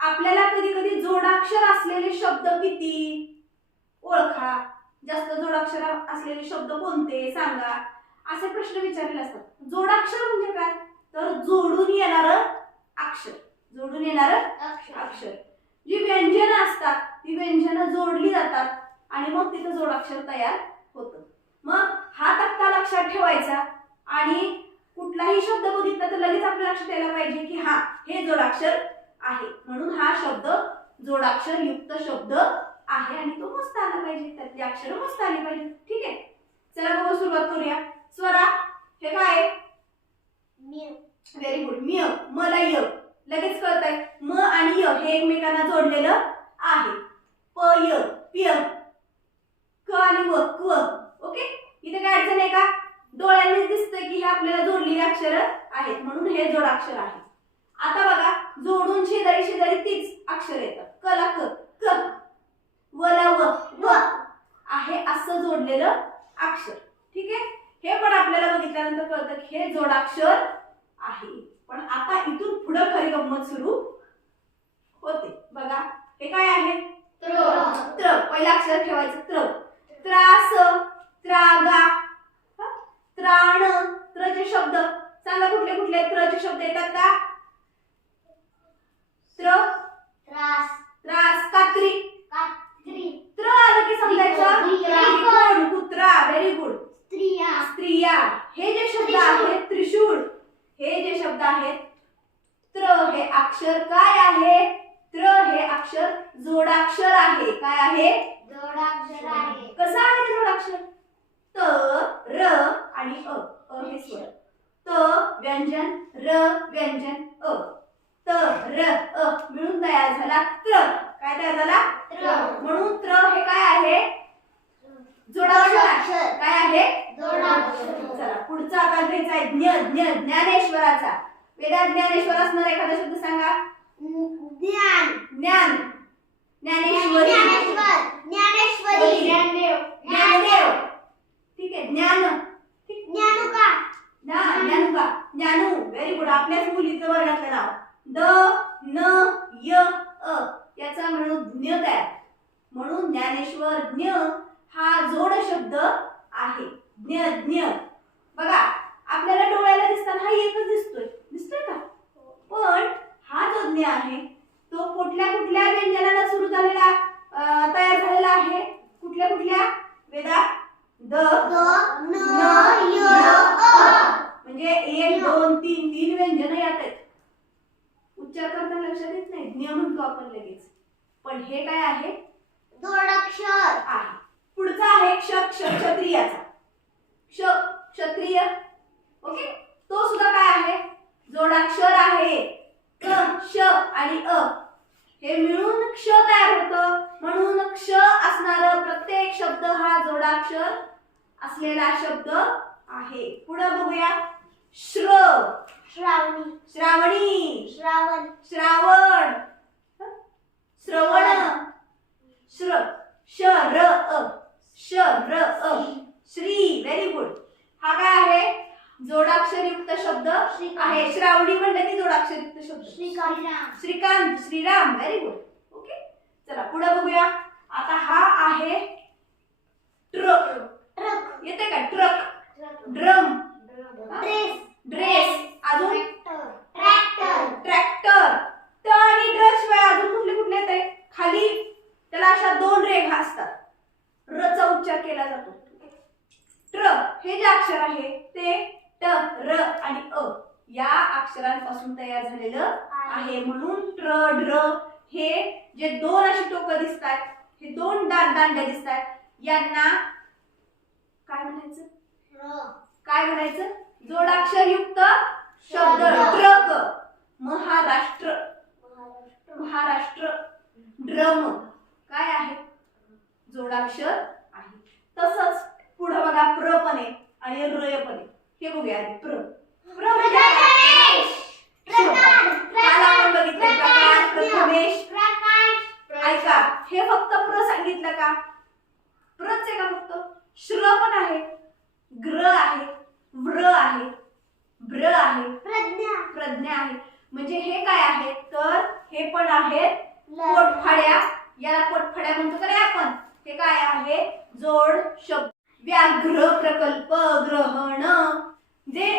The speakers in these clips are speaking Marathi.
आपल्याला कधी कधी जोडाक्षर असलेले शब्द किती? ओळखा. जास्त जोडाक्षर असलेले शब्द कोणते? सांगा. असे प्रश्न विचारलेले असतात. जोडाक्षर म्हणजे काय? तर जोडून येणार अक्षर. जोडून येणार अक्षर. जी व्यंजनं असतात ती व्यंजनं जोडली जातात आणि मग तिथं जोडाक्षर तयार होतं. मग हा तक्ता लक्षात ठेवायचा आणि कुठलाही शब्द बघितला तर लगेच आपल्या लक्षात यायला पाहिजे की हा हे जोडाक्षर आहे. म्हणून हा शब्द जोडाक्षर युक्त शब्द आहे आणि तो मस्त आला पाहिजे. त्यातली अक्षर मस्त आली पाहिजे ठीक आहे? चला बघू सुरुवात करूया. स्वरा हे काय व्हेरी गुड मिय मला य. लगेच कळत आहे म आणि य हे एकमेकांना जोडलेलं आहे. प य पिय. क आणि व क्व ओके? इथे काय अडचण आहे का? डोळ्यांनीच दिसतंय की हे आपल्याला जोडलेली अक्षर आहेत. म्हणून हे जोडाक्षर आहे. आता बघा. जोडून शेजारी शेजारी तीच अक्षर येतात. कला क क वला व व आहे असं जोडलेलं अक्षर. ठीक आहे? हे पण आपल्याला बघितल्यानंतर कळतं की हे जोडाक्षर आहे. पण आता इथून पुढं खरी गंमत सुरू होते. बघा हे काय आहे? त्र. पहिलं अक्षर ठेवायचं त्र. त्रास त्रागा? त्राण त्रचे शब्द. सांगा कुठले कुठले त्रचे शब्द येतात का? त्र? त्रास. कात्री. त्र आलं की समजायचं? त्रिकोण, कुत्रा. व्हेरी गुड स्त्रिया. हे जे शब्द. आहेत त्रिशूळ. हे जे शब्द आहेत त्र हे अक्षर काय आहे? त्र हे अक्षर जोडाक्षर आहे. काय आहे. कसं आहे ते जोडाक्षर त र आणि अ अ हे स्वर त व्यंजन र व्यंजन अ त र अ मिळून तयार झाला त्र काय तयार झाला म्हणून त्र हे काय आहे? जोडाक्षर. काय आहे? चला पुढचा आता घ्यायचा आहे ज्ञ ज्ञ ज्ञानेश्वराचा. वेदात ज्ञानेश्वर असणार एखादा शब्द सांगा. ज्ञान. ज्ञानेश्वरी. ज्ञानदेव. ठीक आहे ज्ञान. ठीक ज्ञा ज्ञानुका. ज्ञानू. व्हेरी गुड आपल्याच मुलीचं वर्गातलं नाव द न य अ. याचा मिळून ज्ञ तयार. म्हणून ज्ञानेश्वर ज्ञ हा जोड शब्द आहे. ज्ञ ज्ञ. बघा आपल्याला डोळ्याला दिसताना हा एकच दिसतोय. दिसतोय का? पण हा जो ज्ञ आहे तो कुठल्या कुठल्या व्यंजनाला सुरू झालेला तयार झालेला आहे? कुठल्या कुठल्या? वेदा द म्हणजे एक दोन तीन तीन व्यंजन यात आहेत. उच्चार करताना लक्षात येत नाही. ज्ञ म्हणतो आपण लगेच. पण हे काय आहे? आहे पुढचा आहे क्ष क्ष क्षत्रियाचा. क्ष क्षत्रिय. ओके? तो सुद्धा काय आहे? जोडाक्षर आहे. क श आणि अ. हे मिळून क्ष तयार होतं. म्हणून क्ष असणार प्रत्येक शब्द हा जोडाक्षर असलेला शब्द आहे. पुढे बघूया. श्र. श्रावणी. श्रावणी. श्रावण. श्रावण? श्रवण. श्र श र अ. श र अ. श्री व्हेरी गुड हा काय आहे? जोडाक्षर युक्त शब्द आहे. श्रावणी म्हणलं की जोडाक्षर युक्त शब्द. Shrikant. Shrikant Shriram very good okay चला पुढे बघूया. आता हा आहे ट्रक ट्रक. येते का? ट्रक. ड्रम ड्रेस ड्रेस अजून ट्रॅक्टर ट्रॅक्टर त आणि ड्र शिवाय अजून कुठले कुठले येते खाली त्याला अशा दोन रेघा असतात र चा उच्चार केला जातो ट्र हे जे अक्षर आहे ते ट र आणि अ या अक्षरांपासून तयार झालेलं आहे. म्हणून ट्र ड्र हे जे दोन अशी टोकं दिसतात हे दोन दांड दांड्या दिसतात यांना काय म्हणायचं? काय म्हणायचं? जोडाक्षर युक्त शब्द. शब्द. ट्रक महाराष्ट्र. महाराष्ट्र. ड्रम काय आहे? जोडाक्षर आहे. तसंच पुढं बघा प्र पण आहे आणि रय पण आहे. हे बघूया आधी प्र. प्र म्हणजे काय? काल आपण बघितलं प्रकाश प्रथमेश. ऐका हे फक्त प्र सांगितलं का? प्रच आहे का फक्त? श्र पण आहे ग्र आहे व्र आहे ब्र आहे प्रज्ञा! प्रज्ञा आहे. म्हणजे हे काय आहे? तर हे पण आहेत पोटफाड्या. याला पोटफाड्या म्हणतो का आपण? हे काय आहे? जोड शब्द. व्याघ्र प्रकल्प ग्रहण. जे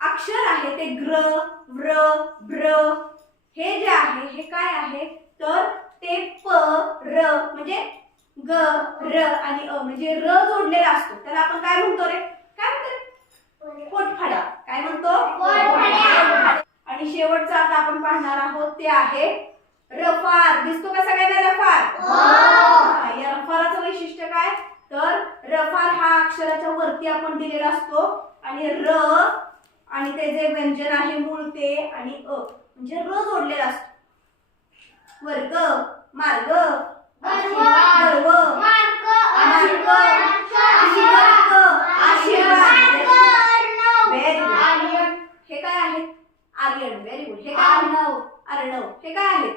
अक्षर आहे ते ग्र व्र ब्र हे जे आहे हे काय आहे? तर ते प र म्हणजे ग र आणि अ म्हणजे र जोडलेला असतो. त्याला आपण काय म्हणतो रे? काय म्हणतो पोटफाड्या काय म्हणतो. आणि शेवटचं आता आपण पाहणार आहोत ते आहे रफार. दिसतो का सगळ्यांना रफार हो. हा, या रफाराचं वैशिष्ट्य काय तर रफार हा अक्षराच्या वरती आपण दिलेला असतो. आणि र आणि ते जे व्यंजन आहे मूळ ते आणि अ म्हणजे र जोडलेला असतो. वर्ग मार्ग गर्व, हे काय आहेत? आर्यन व्हेरी गुड हे काय अर्णव अर्णव हे काय आहेत?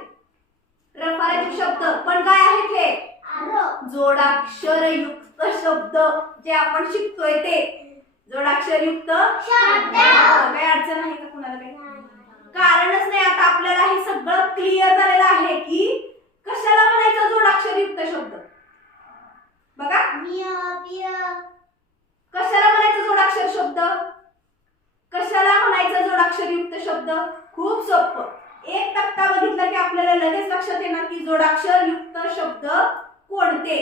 रफाराचे शब्द. पण काय आहेत हे? आरो, शब्द जे आपण शिकतोय ते. जोडाक्षरयुक्त शब्द. काही अडचण आहे का कुणाला काही? कारणच नाही. आता आपल्याला हे सगळं क्लिअर झालेलं आहे की कशाला म्हणायचं जोडाक्षरयुक्त शब्द? बघा. कशाला म्हणायचं जोडाक्षर शब्द? कशाला म्हणायचं जोडाक्षरयुक्त शब्द? खूप सोपं. एक तक्ता बघितला की आपल्याला लगेच लक्षात येणार की जोडाक्षरयुक्त शब्द कोणते?